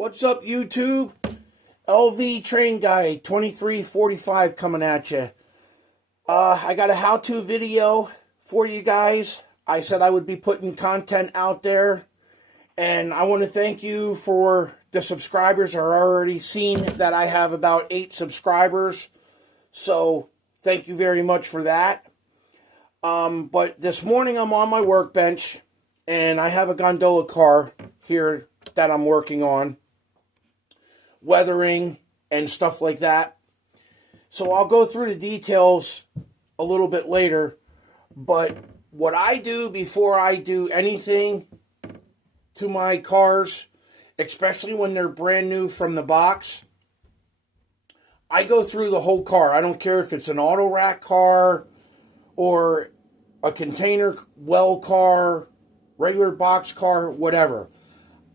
What's up, YouTube? LV Train Guy 2345 coming at you. I got a how-to video for you guys. I said I would be putting content out there, and I want to thank you for the subscribers. I've already seen that I have about 8 subscribers, so thank you very much for that. But this morning I'm on my workbench, and I have a gondola car here that I'm working on, weathering and stuff like that. So I'll go through the details a little bit later, but what I do before I do anything to my cars, especially when they're brand new from the box, I go through the whole car. I don't care if it's an auto rack car or a container well car, regular box car, whatever.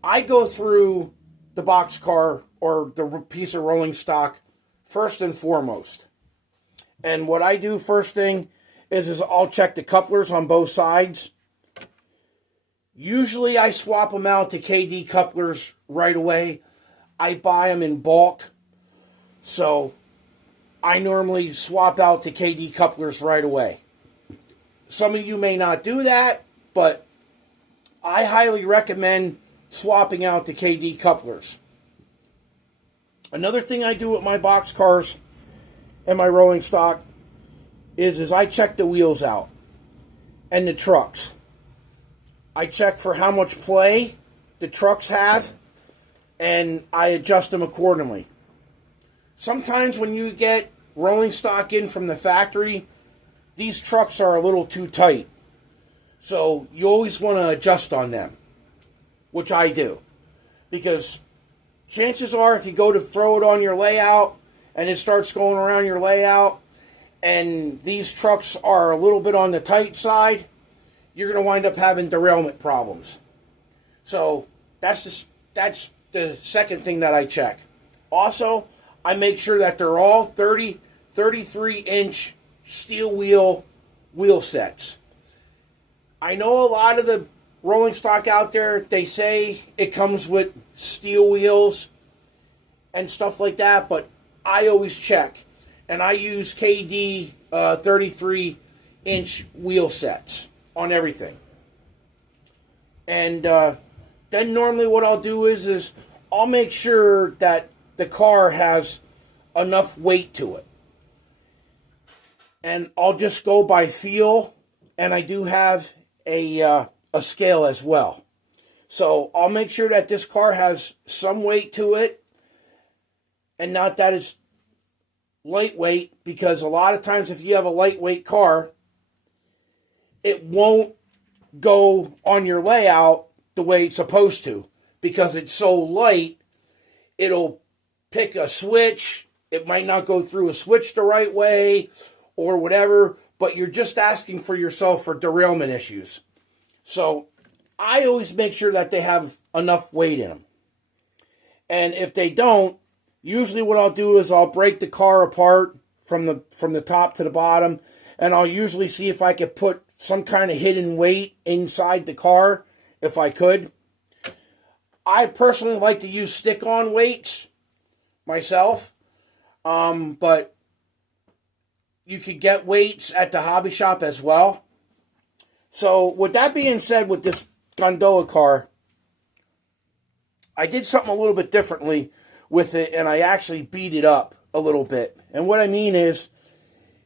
I go through the box car or the piece of rolling stock first and foremost. And what I do first thing is I'll check the couplers on both sides. Usually I swap them out to KD couplers right away. I buy them in bulk, so I normally swap out to KD couplers right away. Some of you may not do that, but I highly recommend swapping out the KD couplers. Another thing I do with my box cars and my rolling stock is I check the wheels out and the trucks. I check for how much play the trucks have, and I adjust them accordingly. Sometimes when you get rolling stock in from the factory, these trucks are a little too tight. So you always want to adjust on them, which I do. Because chances are if you go to throw it on your layout and it starts going around your layout and these trucks are a little bit on the tight side, you're going to wind up having derailment problems. So that's the second thing that I check. Also, I make sure that they're all 33-inch steel wheel sets. I know a lot of the rolling stock out there, they say it comes with steel wheels and stuff like that, but I always check. And I use KD 33-inch wheel sets on everything. And then normally what I'll do is I'll make sure that the car has enough weight to it. And I'll just go by feel, and I do have a scale as well. So I'll make sure that this car has some weight to it, and not that it's lightweight, because a lot of times if you have a lightweight car, it won't go on your layout the way it's supposed to, because it's so light. It'll pick a switch, it might not go through a switch the right way or whatever, but you're just asking for yourself for derailment issues. So I always make sure that they have enough weight in them. And if they don't, usually what I'll do is I'll break the car apart from the top to the bottom, and I'll usually see if I could put some kind of hidden weight inside the car, if I could. I personally like to use stick-on weights myself, but you could get weights at the hobby shop as well. So with that being said, with this gondola car, I did something a little bit differently with it, and I actually beat it up a little bit. And what I mean is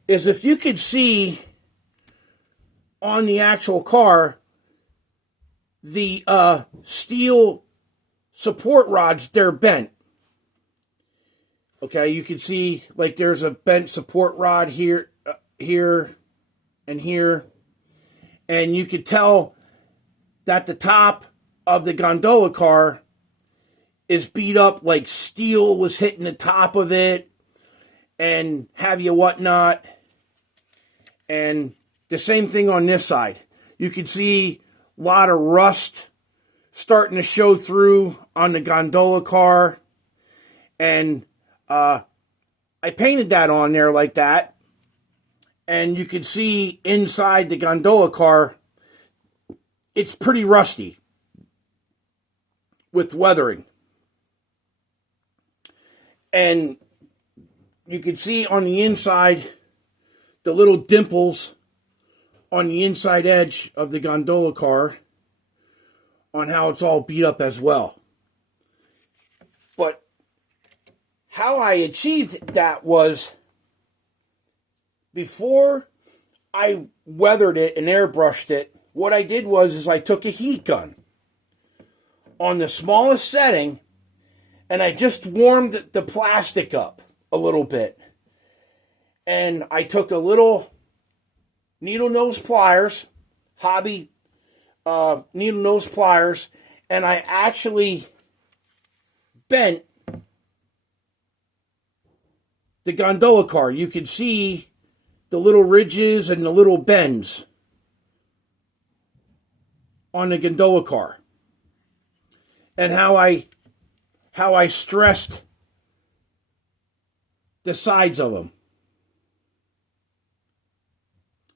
if you could see on the actual car, the steel support rods, they're bent. Okay, you can see like there's a bent support rod here, here, and here. And you could tell that the top of the gondola car is beat up, like steel was hitting the top of it and have you whatnot. And the same thing on this side. You can see a lot of rust starting to show through on the gondola car. And I painted that on there like that. And you can see inside the gondola car, it's pretty rusty with weathering. And you can see on the inside the little dimples on the inside edge of the gondola car on how it's all beat up as well. But how I achieved that was, before I weathered it and airbrushed it, what I did was I took a heat gun on the smallest setting and I just warmed the plastic up a little bit. And I took a little needle nose pliers, hobby needle nose pliers, and I actually bent the gondola car. You can see the little ridges and the little bends on the gondola car, and how I stressed the sides of them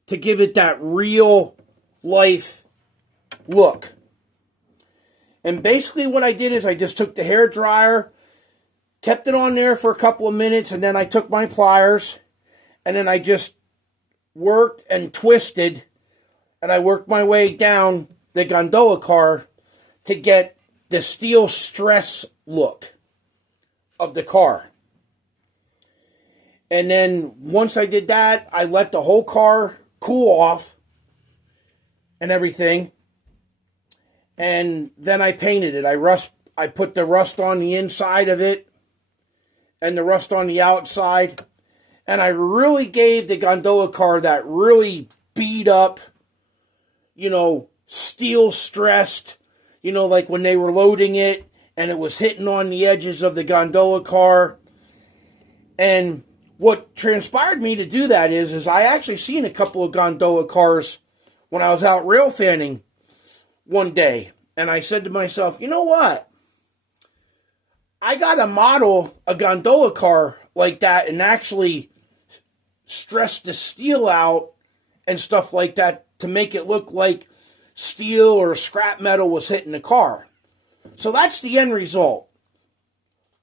to give it that real life look. And basically what I did is I just took the hair dryer, kept it on there for a couple of minutes, and then I took my pliers and then I just worked and twisted, and I worked my way down the gondola car to get the steel stress look of the car. And then once I did that, I let the whole car cool off and everything. And then I painted it. I put the rust on the inside of it and the rust on the outside. And I really gave the gondola car that really beat up, steel stressed, like when they were loading it and it was hitting on the edges of the gondola car. And what transpired me to do that is I actually seen a couple of gondola cars when I was out rail fanning one day. And I said to myself, you know what? I got to model a gondola car like that and actually stress the steel out and stuff like that to make it look like steel or scrap metal was hitting the car. So that's the end result.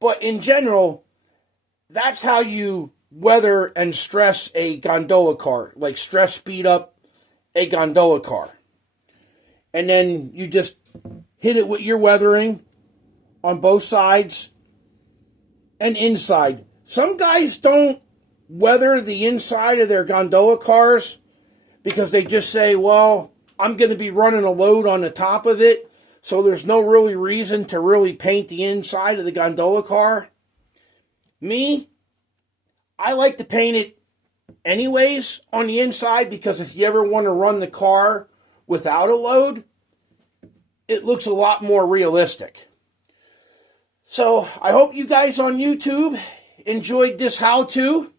But in general, that's how you weather and stress a gondola car, like stress speed up a gondola car. And then you just hit it with your weathering on both sides and inside. Some guys don't weather the inside of their gondola cars because they just say, well, I'm going to be running a load on the top of it, so there's no really reason to really paint the inside of the gondola car. Me, I like to paint it anyways on the inside, because if you ever want to run the car without a load, it looks a lot more realistic. So I hope you guys on YouTube enjoyed this how-to.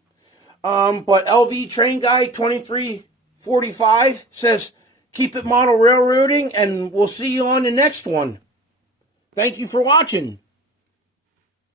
But LV Train Guy 2345 says, keep it model railroading, and we'll see you on the next one. Thank you for watching.